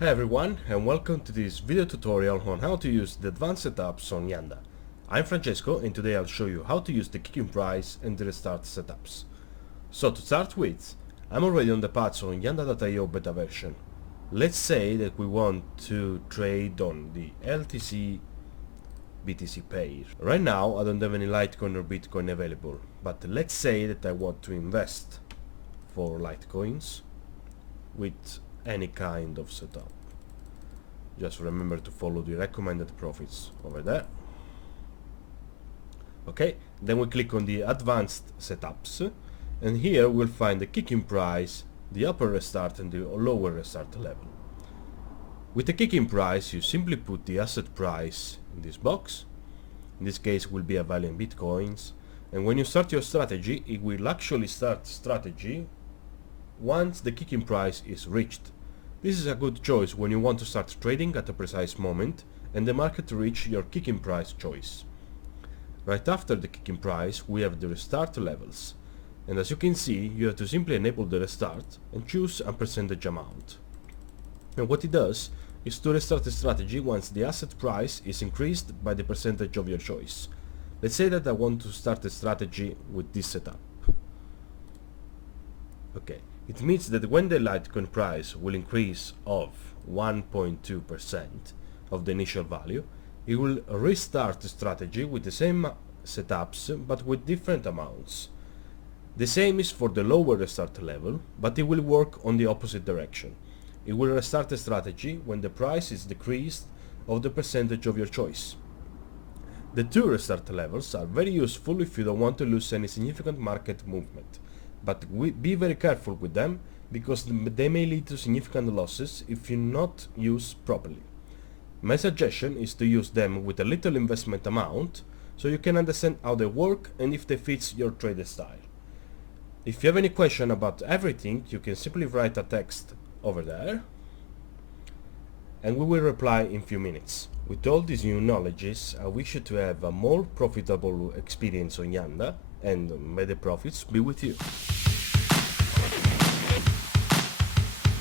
Hi everyone, and welcome to this video tutorial on how to use the advanced setups on Yanda. I'm Francesco, and today I'll show you how to use the kicking price and the restart setups. So to start with, I'm already on the path on Yanda.io beta version. Let's say that we want to trade on the LTC BTC pair. Right now I don't have any Litecoin or Bitcoin available, but let's say that I want to invest for Litecoins with any kind of setup. Just remember to follow the recommended profits over there. Okay, then we click on the advanced setups, and here we'll find the kicking price, the upper restart and the lower restart level. With the kicking price, you simply put the asset price in this box. In this case will be a value in bitcoins, and when you start your strategy, it will actually start strategy once the kicking price is reached. This is a good choice when you want to start trading at a precise moment and the market to reach your kicking price choice. Right after the kicking price we have the restart levels, and as you can see you have to simply enable the restart and choose a percentage amount. And what it does is to restart the strategy once the asset price is increased by the percentage of your choice. Let's say that I want to start the strategy with this setup. Okay. It means that when the Litecoin price will increase of 1.2% of the initial value, it will restart the strategy with the same setups but with different amounts. The same is for the lower restart level, but it will work on the opposite direction. It will restart the strategy when the price is decreased of the percentage of your choice. The two restart levels are very useful if you don't want to lose any significant market movement. But be very careful with them because they may lead to significant losses if you not use properly. My suggestion is to use them with a little investment amount so you can understand how they work and if they fit your trader style. If you have any question about everything, you can simply write a text over there and we will reply in few minutes. With all these new knowledges, I wish you to have a more profitable experience on Yanda, and may the profits be with you.